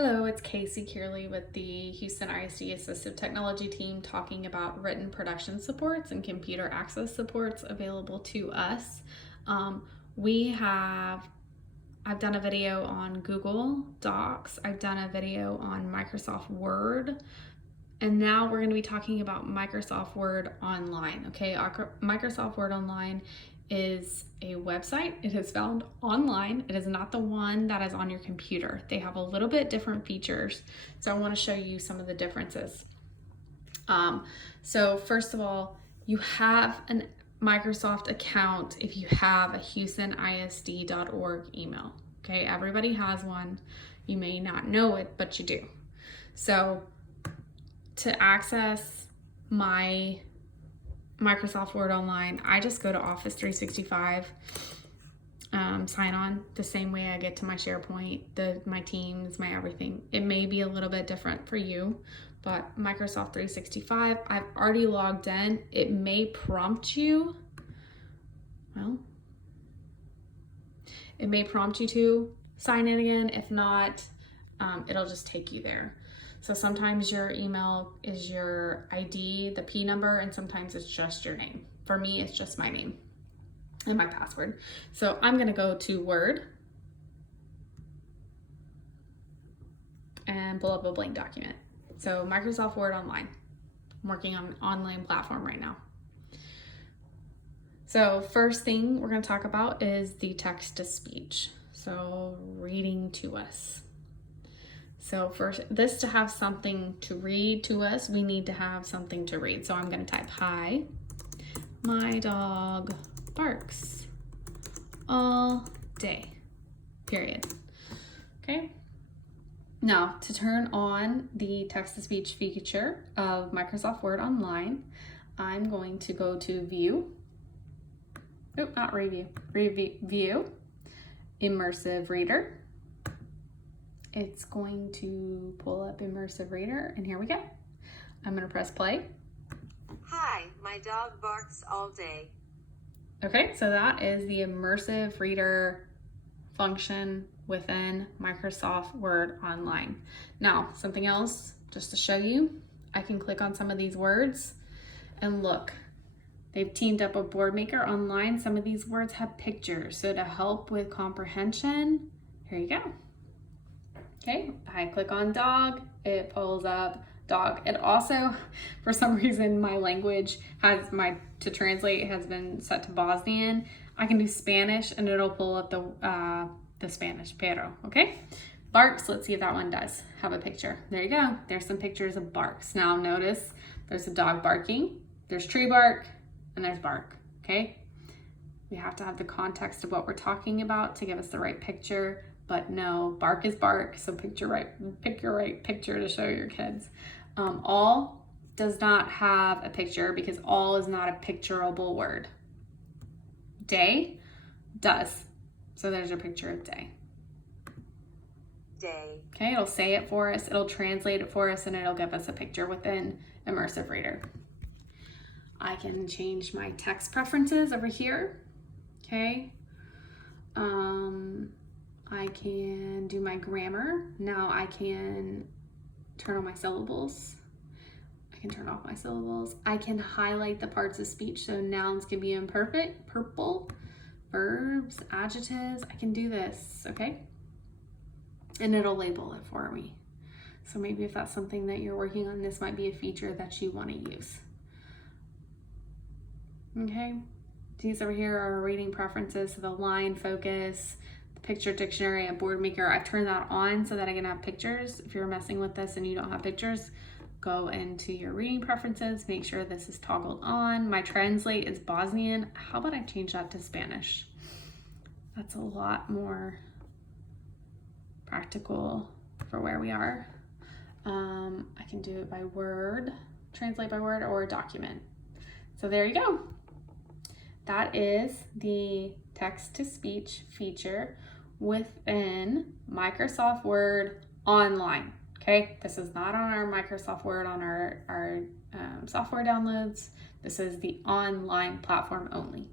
Hello, it's Casey Kearley with the Houston ISD Assistive Technology team talking about written production supports and computer access supports available to us. I've done a video on Google Docs, I've done a video on Microsoft Word, and now we're going to be talking about Microsoft Word Online. Okay, Microsoft Word Online is a website. It is found online. It is not the one that is on your computer. They have a little bit different features. So I want to show you some of the differences. So first of all, you have a Microsoft account if you have a HoustonISD.org email. Okay, everybody has one. You may not know it, but you do. So to access my Microsoft Word Online, I just go to Office 365, sign on the same way I get to my SharePoint, my Teams, my everything. It may be a little bit different for you, but Microsoft 365, I've already logged in. It may prompt you, to sign in again. If not, it'll just take you there. So sometimes your email is your ID, the P number, and sometimes it's just your name. For me, it's just my name and my password. So I'm gonna go to Word and pull up a blank document. So Microsoft Word Online. I'm working on an online platform right now. So first thing we're gonna talk about is the text-to-speech. So reading to us. So for this to have something to read to us, we need to have something to read. So I'm going to type, "Hi, my dog barks all day," period. Okay. Now to turn on the text-to-speech feature of Microsoft Word Online, I'm going to go to View. Nope, not Review. View, Immersive Reader. It's going to pull up Immersive Reader, and here we go. I'm going to press play. "Hi, my dog barks all day." Okay, so that is the Immersive Reader function within Microsoft Word Online. Now, something else, just to show you, I can click on some of these words and look. They've teamed up with Boardmaker Online. Some of these words have pictures, so to help with comprehension, here you go. Okay, I click on dog, it pulls up dog. It also, for some reason, my language to translate has been set to Bosnian. I can do Spanish and it'll pull up the Spanish, pero, okay? Barks, let's see if that one does have a picture. There you go, there's some pictures of barks. Now notice there's a dog barking, there's tree bark, and there's bark, okay? We have to have the context of what we're talking about to give us the right picture. But no, bark is bark, so pick your right picture to show your kids. All does not have a picture because all is not a picturable word. Day does. So there's your picture of day. Day. Okay, it'll say it for us, it'll translate it for us, and it'll give us a picture within Immersive Reader. I can change my text preferences over here, okay? I can do my grammar. Now I can turn on my syllables. I can turn off my syllables. I can highlight the parts of speech, so nouns can be in purple, verbs, adjectives. I can do this, okay? And it'll label it for me. So maybe if that's something that you're working on, this might be a feature that you want to use. Okay, these over here are reading preferences, so the line focus, picture dictionary and Boardmaker. I've turned that on so that I can have pictures. If you're messing with this and you don't have pictures, go into your reading preferences, make sure this is toggled on. My translate is Bosnian. How about I change that to Spanish? That's a lot more practical for where we are. I can do it by word, translate by word, or document. So there you go. That is the text-to-speech feature within Microsoft Word Online. Okay, this is not on our Microsoft Word on our software downloads. This is the online platform only.